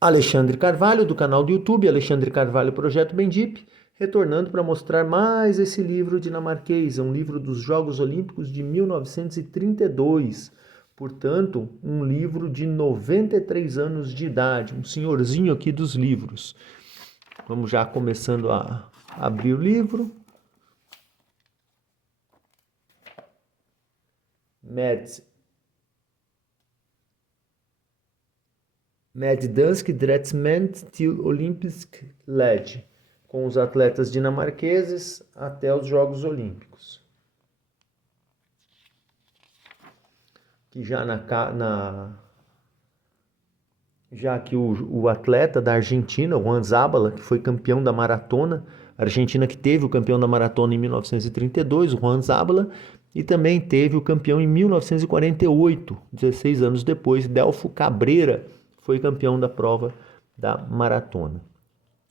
Alexandre Carvalho, do canal do YouTube Alexandre Carvalho Projeto Bendip, retornando para mostrar mais esse livro dinamarquês, um livro dos Jogos Olímpicos de 1932, portanto, um livro de 93 anos de idade, um senhorzinho aqui dos livros. Vamos já começando a abrir o livro. Med dansk idrætsmænd til olympisk led, com os atletas dinamarqueses até os Jogos Olímpicos. Que já que o atleta da Argentina, o Juan Zabala, que foi campeão da maratona, a Argentina que teve o campeão da maratona em 1932, o Juan Zabala, e também teve o campeão em 1948, 16 anos depois, Delfo Cabreira, foi campeão da prova da maratona.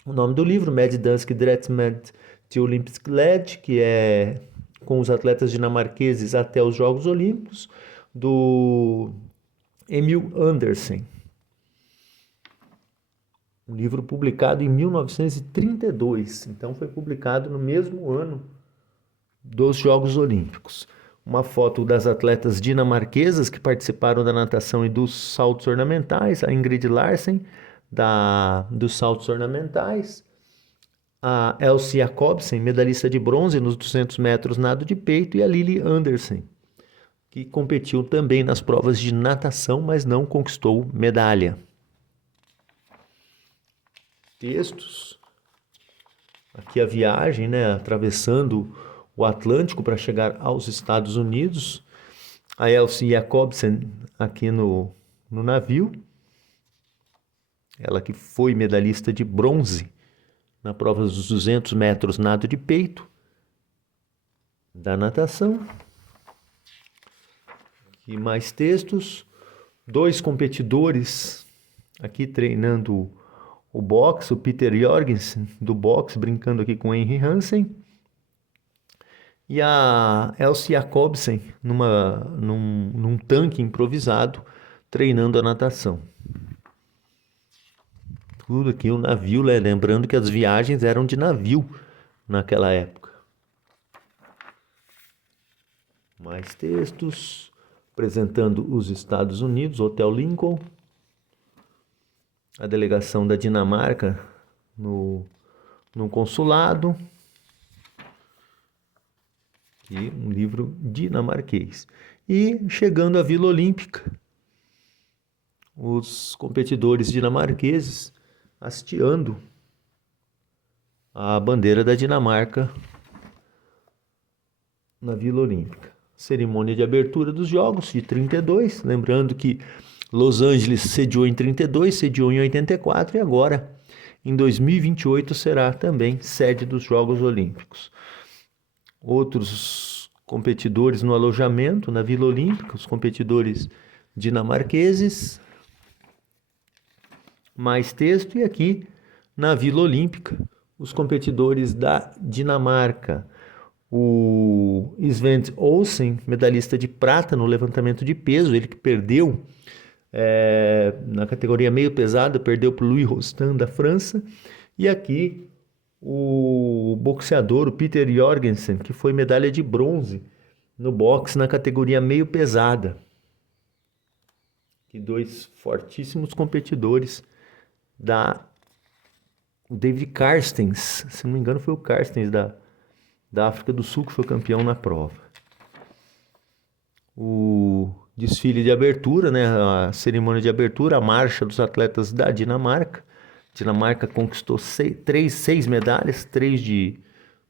O nome do livro, Med dansk idrætsmænd til olympisk led, que é com os atletas dinamarqueses até os Jogos Olímpicos, do Emil Andersen. Um livro publicado em 1932, então foi publicado no mesmo ano dos Jogos Olímpicos. Uma foto das atletas dinamarquesas que participaram da natação e dos saltos ornamentais, a Ingrid Larsen, dos saltos ornamentais, a Elsie Jacobsen, medalhista de bronze nos 200 metros nado de peito, e a Lili Andersen, que competiu também nas provas de natação, mas não conquistou medalha. Textos. Aqui a viagem, atravessando o Atlântico para chegar aos Estados Unidos. A Elsie Jacobsen aqui no navio. Ela que foi medalhista de bronze na prova dos 200 metros nado de peito da natação. E mais textos. 2 competidores aqui treinando o boxe, o Peter Jorgensen do boxe, brincando aqui com o Henry Hansen. E a Elsie Jacobsen num tanque improvisado, treinando a natação. Tudo aqui o navio, lembrando que as viagens eram de navio naquela época. Mais textos, apresentando os Estados Unidos, Hotel Lincoln. A delegação da Dinamarca no consulado. E um livro dinamarquês. E chegando à Vila Olímpica, os competidores dinamarqueses hasteando a bandeira da Dinamarca na Vila Olímpica. Cerimônia de abertura dos Jogos de 32, lembrando que Los Angeles sediou em 32, sediou em 84 e agora, em 2028, será também sede dos Jogos Olímpicos. Outros competidores no alojamento na Vila Olímpica, os competidores dinamarqueses. Mais texto, e aqui na Vila Olímpica, os competidores da Dinamarca. O Svend Olsen, medalhista de prata no levantamento de peso, ele que perdeu na categoria meio pesada, perdeu para o Louis Rostand da França. E aqui o boxeador, o Peter Jorgensen, que foi medalha de bronze no boxe na categoria meio pesada. E 2 fortíssimos competidores o David Carstens, se não me engano foi o Carstens da África do Sul que foi campeão na prova. O desfile de abertura, a cerimônia de abertura, a marcha dos atletas da Dinamarca. A Dinamarca conquistou 6 medalhas, 3 de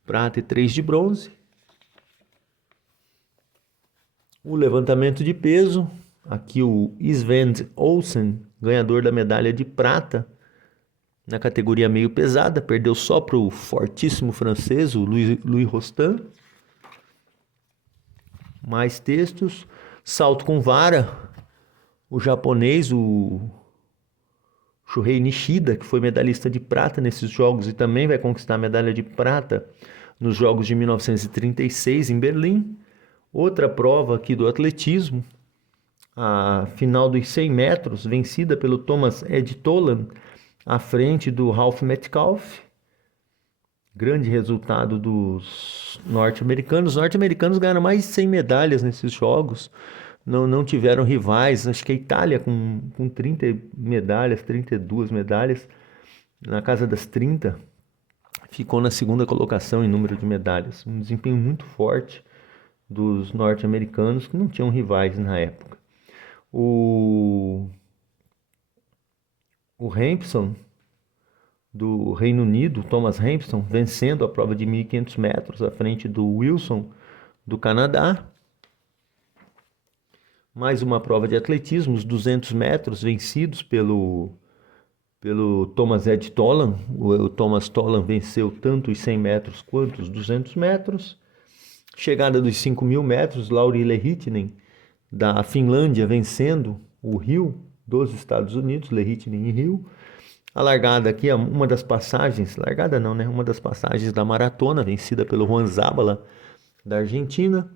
prata e 3 de bronze. O levantamento de peso, aqui o Svend Olsen, ganhador da medalha de prata na categoria meio pesada, perdeu só para o fortíssimo francês, o Louis Rostand. Mais textos. Salto com vara, o japonês, o Shuhei Nishida, que foi medalhista de prata nesses jogos e também vai conquistar a medalha de prata nos Jogos de 1936 em Berlim. Outra prova aqui do atletismo, a final dos 100 metros, vencida pelo Thomas Ed Tolan, à frente do Ralph Metcalfe. Grande resultado dos norte-americanos. Os norte-americanos ganharam mais de 100 medalhas nesses jogos. Não tiveram rivais. Acho que a Itália com 30 medalhas, 32 medalhas, na casa das 30, ficou na segunda colocação em número de medalhas. Um desempenho muito forte dos norte-americanos, que não tinham rivais na época. O Hampson, do Reino Unido, Thomas Hampson, vencendo a prova de 1.500 metros à frente do Wilson, do Canadá. Mais uma prova de atletismo, os 200 metros, vencidos pelo Thomas Ed Tolan. O Thomas Tolan venceu tanto os 100 metros quanto os 200 metros. Chegada dos 5.000 metros, Lauri Lehitinen, da Finlândia, vencendo o Rio dos Estados Unidos, Lehitinen e Rio. A largada aqui, uma das passagens, largada não, né? Uma das passagens da maratona, vencida pelo Juan Zabala, da Argentina.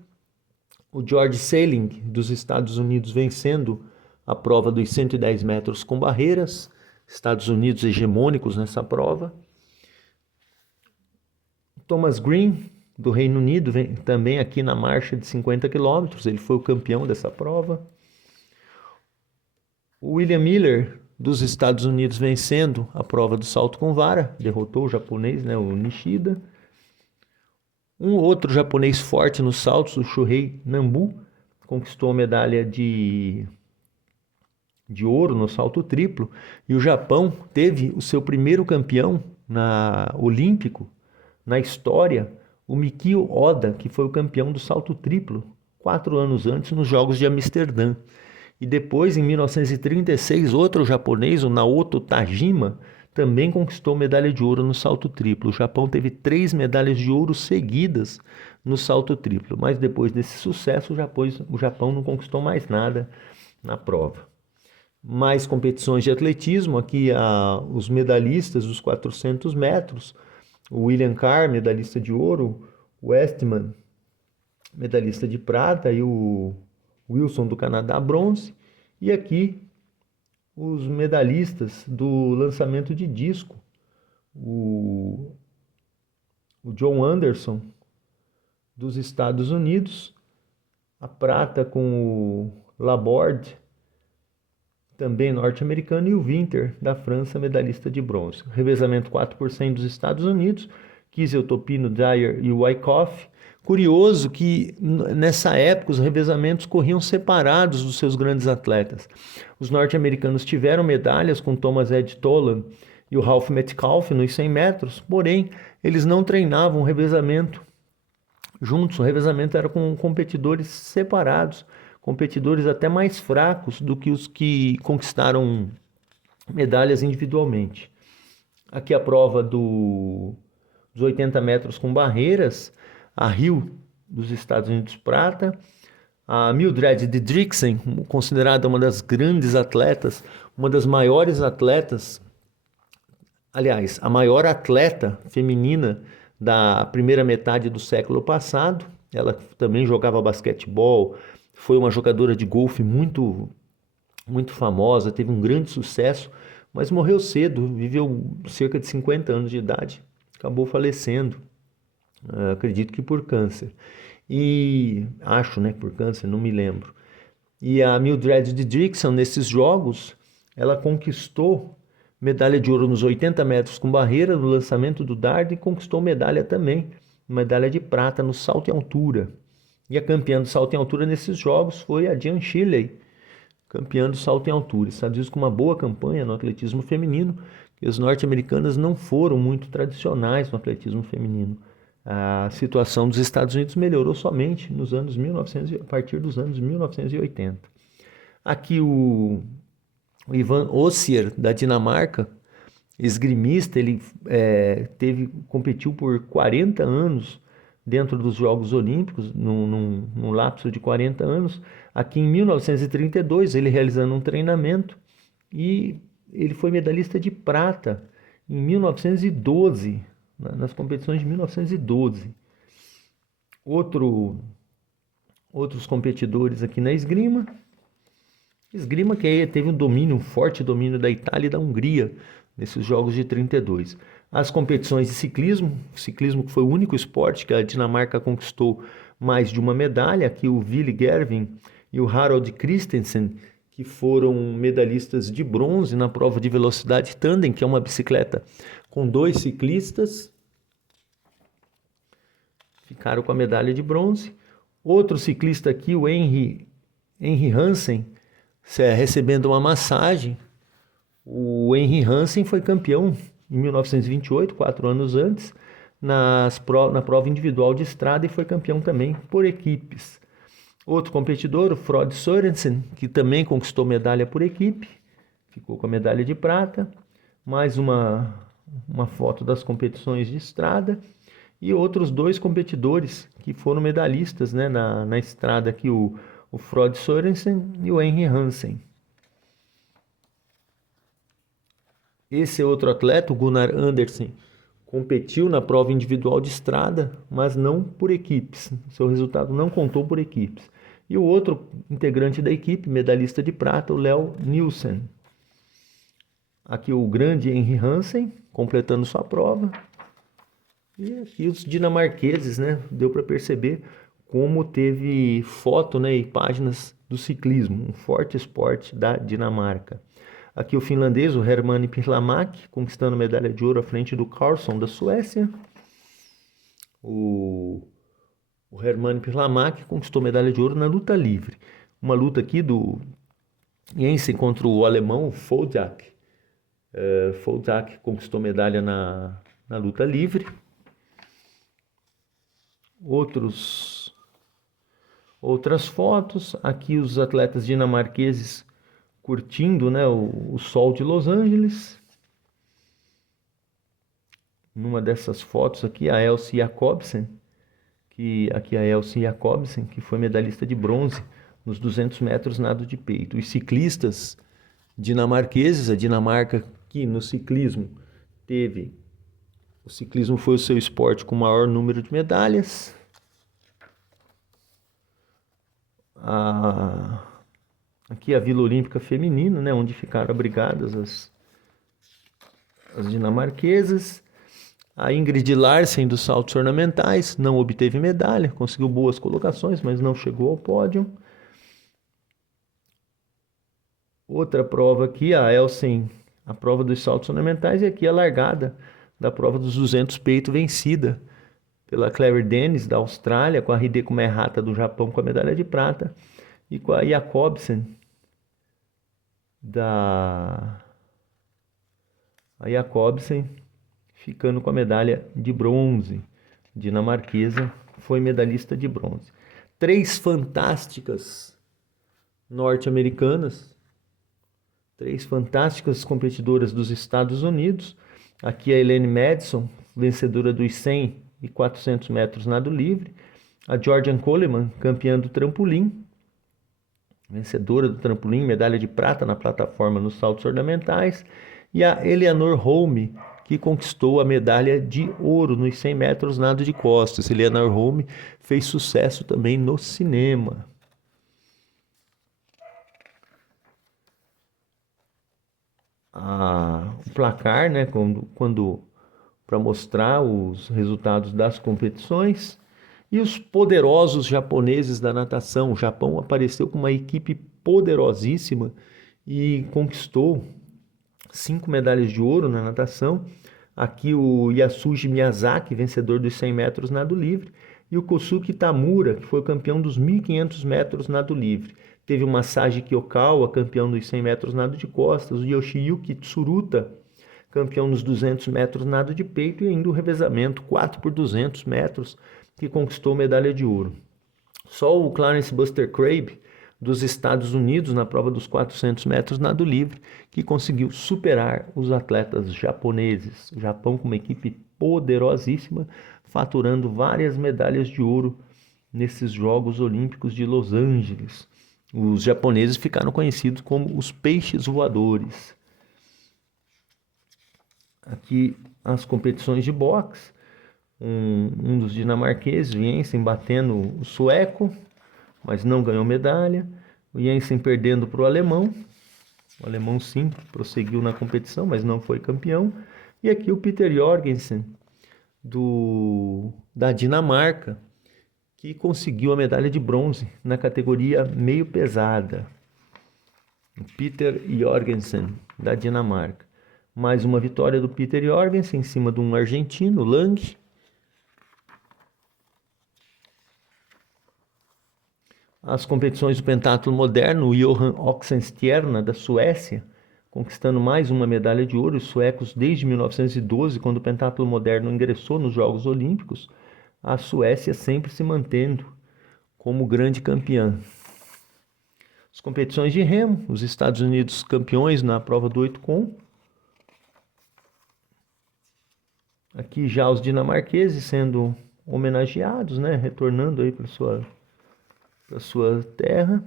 O George Seiling, dos Estados Unidos, vencendo a prova dos 110 metros com barreiras. Estados Unidos hegemônicos nessa prova. Thomas Green, do Reino Unido, também aqui na marcha de 50 quilômetros. Ele foi o campeão dessa prova. O William Miller, dos Estados Unidos, vencendo a prova do salto com vara. Derrotou o japonês, né, o Nishida. Um outro japonês forte nos saltos, o Shuhei Nambu, conquistou a medalha de ouro no salto triplo. E o Japão teve o seu primeiro campeão olímpico na história, o Mikio Oda, que foi o campeão do salto triplo 4 anos antes nos Jogos de Amsterdã. E depois, em 1936, outro japonês, o Naoto Tajima, também conquistou medalha de ouro no salto triplo. O Japão teve 3 medalhas de ouro seguidas no salto triplo, mas depois desse sucesso, o Japão não conquistou mais nada na prova. Mais competições de atletismo, aqui os medalhistas dos 400 metros, o William Carr, medalhista de ouro, o Westman, medalhista de prata, e o Wilson do Canadá, bronze. E aqui os medalhistas do lançamento de disco, o John Anderson, dos Estados Unidos, a prata com o Laborde, também norte-americano, e o Winter, da França, medalhista de bronze. Revezamento 4% dos Estados Unidos, Kiesel, Topino, Dyer e Wyckoff. Curioso que nessa época os revezamentos corriam separados dos seus grandes atletas. Os norte-americanos tiveram medalhas com Thomas Ed Tolan e o Ralph Metcalfe nos 100 metros, porém eles não treinavam o revezamento juntos. O revezamento era com competidores separados, competidores até mais fracos do que os que conquistaram medalhas individualmente. Aqui a prova dos 80 metros com barreiras, a Rio dos Estados Unidos prata, a Mildred Didriksen, considerada uma das grandes atletas, uma das maiores atletas, aliás, a maior atleta feminina da primeira metade do século passado. Ela também jogava basquetebol, foi uma jogadora de golfe muito, muito famosa, teve um grande sucesso, mas morreu cedo, viveu cerca de 50 anos de idade, acabou falecendo. Acredito que por câncer. E acho, né, por câncer, não me lembro. E a Mildred Didriksen, nesses jogos, ela conquistou medalha de ouro nos 80 metros com barreira, no lançamento do dardo, e conquistou medalha também, medalha de prata no salto em altura. E a campeã do salto em altura nesses jogos foi a Jean Shirley, campeã do salto em altura. Estados Unidos com uma boa campanha no atletismo feminino, que as norte-americanas não foram muito tradicionais no atletismo feminino. A situação dos Estados Unidos melhorou somente a partir dos anos 1980. Aqui o Ivan Ossier, da Dinamarca, esgrimista, ele competiu por 40 anos dentro dos Jogos Olímpicos, num lapso de 40 anos. Aqui em 1932, ele realizando um treinamento, e ele foi medalhista de prata em 1912, nas competições de 1912. Outros competidores aqui na esgrima. Esgrima que aí teve um forte domínio da Itália e da Hungria nesses Jogos de 32. As competições de ciclismo que foi o único esporte que a Dinamarca conquistou mais de uma medalha, aqui o Willy Gervin e o Harald Christensen, que foram medalhistas de bronze na prova de velocidade tandem, que é uma bicicleta com 2 ciclistas, ficaram com a medalha de bronze. Outro ciclista aqui, o Henry Hansen, recebendo uma massagem. O Henry Hansen foi campeão em 1928, 4 anos antes, na prova individual de estrada, e foi campeão também por equipes. Outro competidor, o Frode Sørensen, que também conquistou medalha por equipe, ficou com a medalha de prata. Mais uma foto das competições de estrada. E outros 2 competidores que foram medalhistas, né, na estrada aqui, o Frode Sørensen e o Henry Hansen. Esse outro atleta, o Gunnar Andersen, competiu na prova individual de estrada, mas não por equipes. Seu resultado não contou por equipes. E o outro integrante da equipe, medalhista de prata, o Leo Nielsen. Aqui o grande Henry Hansen, completando sua prova. E aqui os dinamarqueses, né? Deu para perceber como teve foto, né, e páginas do ciclismo, um forte esporte da Dinamarca. Aqui o finlandês, o Hermanni Pihlamäki, conquistando medalha de ouro à frente do Carlson, da Suécia. O Hermanni Pihlamäki conquistou medalha de ouro na luta livre. Uma luta aqui do Jensen contra o alemão Foldjak. Foldjak conquistou medalha na luta livre. Outras fotos. Aqui os atletas dinamarqueses curtindo, né, o sol de Los Angeles. Numa dessas fotos aqui, a Else Jacobsen, que foi medalhista de bronze nos 200 metros nado de peito. Os ciclistas dinamarqueses, a Dinamarca que no ciclismo o ciclismo foi o seu esporte com o maior número de medalhas. Aqui a Vila Olímpica Feminina, né, onde ficaram abrigadas as dinamarquesas. A Ingrid Larsen dos saltos ornamentais não obteve medalha, conseguiu boas colocações, mas não chegou ao pódio. Outra prova aqui, a prova dos saltos ornamentais, e aqui a largada da prova dos 200 peito vencida pela Claire Dennis da Austrália, com a Hideko Mehata do Japão com a medalha de prata, e com a Jacobsen ficando com a medalha de bronze. Dinamarquesa foi medalhista de bronze. 3 fantásticas norte-americanas, 3 fantásticas competidoras dos Estados Unidos. Aqui a Elaine Madison, vencedora dos 100 e 400 metros nado livre. A Georgian Coleman, campeã do trampolim, vencedora do trampolim, medalha de prata na plataforma nos saltos ornamentais. E a Eleanor Holme, que conquistou a medalha de ouro nos 100 metros nado de costas. Eleanor Holme fez sucesso também no cinema. O placar, né, para mostrar os resultados das competições. E os poderosos japoneses da natação. O Japão apareceu com uma equipe poderosíssima e conquistou 5 medalhas de ouro na natação. Aqui o Yasuji Miyazaki, vencedor dos 100 metros nado livre, e o Kosuke Tamura, que foi campeão dos 1.500 metros nado livre. Teve o Masaji Kyokawa, campeão dos 100 metros nado de costas, o Yoshiyuki Tsuruta, campeão nos 200 metros nado de peito, e ainda o revezamento 4x200 metros, que conquistou medalha de ouro. Só o Clarence Buster Crabb, dos Estados Unidos, na prova dos 400 metros nado livre, que conseguiu superar os atletas japoneses. O Japão com uma equipe poderosíssima, faturando várias medalhas de ouro nesses Jogos Olímpicos de Los Angeles. Os japoneses ficaram conhecidos como os peixes voadores. Aqui as competições de boxe. Um dos dinamarqueses, Jensen, batendo o sueco, mas não ganhou medalha. O Jensen perdendo para o alemão. O alemão sim prosseguiu na competição, mas não foi campeão. E aqui o Peter Jorgensen, da Dinamarca, que conseguiu a medalha de bronze na categoria meio pesada. Peter Jorgensen, da Dinamarca. Mais uma vitória do Peter Jorgensen em cima de um argentino, Lang. As competições do pentatlo moderno, o Johan Oxenstierna, da Suécia, conquistando mais uma medalha de ouro. Os suecos, desde 1912, quando o pentatlo moderno ingressou nos Jogos Olímpicos, a Suécia sempre se mantendo como grande campeã. As competições de remo, os Estados Unidos campeões na prova do 8 com. Aqui já os dinamarqueses sendo homenageados, né? Retornando aí para sua terra.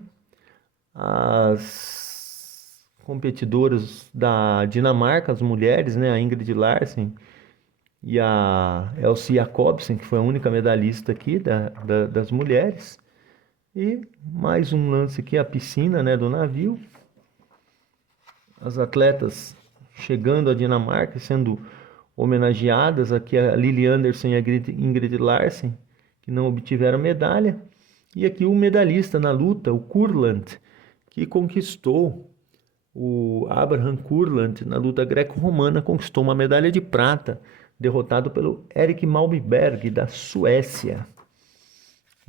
As competidoras da Dinamarca, as mulheres, né? A Ingrid Larsen e a Elsie Jacobsen, que foi a única medalhista aqui das mulheres. E mais um lance aqui, a piscina, né, do navio. As atletas chegando à Dinamarca, sendo homenageadas. Aqui a Lili Andersen e a Ingrid Larsen, que não obtiveram medalha. E aqui o medalhista na luta, o Kurland, que conquistou, o Abraham Kurland, na luta greco-romana, conquistou uma medalha de prata, derrotado pelo Erik Malmberg, da Suécia.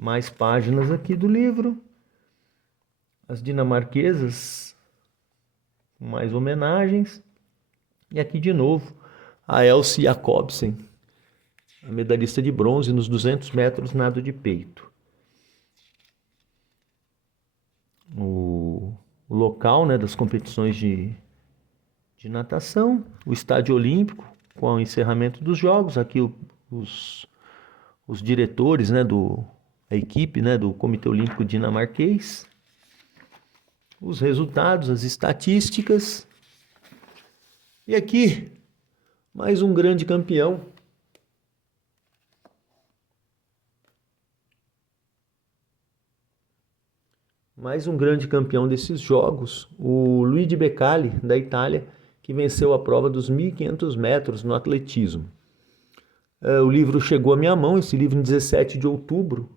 Mais páginas aqui do livro. As dinamarquesas, com mais homenagens. E aqui de novo, a Elsie Jacobsen, a medalhista de bronze nos 200 metros nado de peito. O local, né, das competições de natação, o estádio olímpico, com o encerramento dos jogos. Aqui os diretores, né, a equipe, né, do Comitê Olímpico Dinamarquês. Os resultados, as estatísticas. E aqui, mais um grande campeão. Mais um grande campeão desses jogos, o Luigi Beccali, da Itália, que venceu a prova dos 1.500 metros no atletismo. O livro chegou à minha mão, esse livro, em 17 de outubro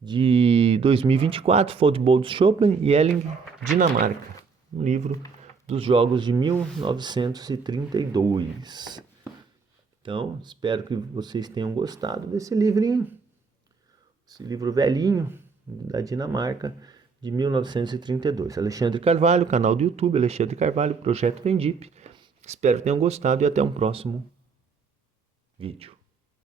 de 2024, Fodboldsshoppen e Elling, Dinamarca. Um livro dos Jogos de 1932. Então, espero que vocês tenham gostado desse livrinho. Esse livro velhinho, da Dinamarca, de 1932. Alexandre Carvalho, canal do YouTube, Alexandre Carvalho, Projeto Vendip. Espero que tenham gostado e até um próximo vídeo.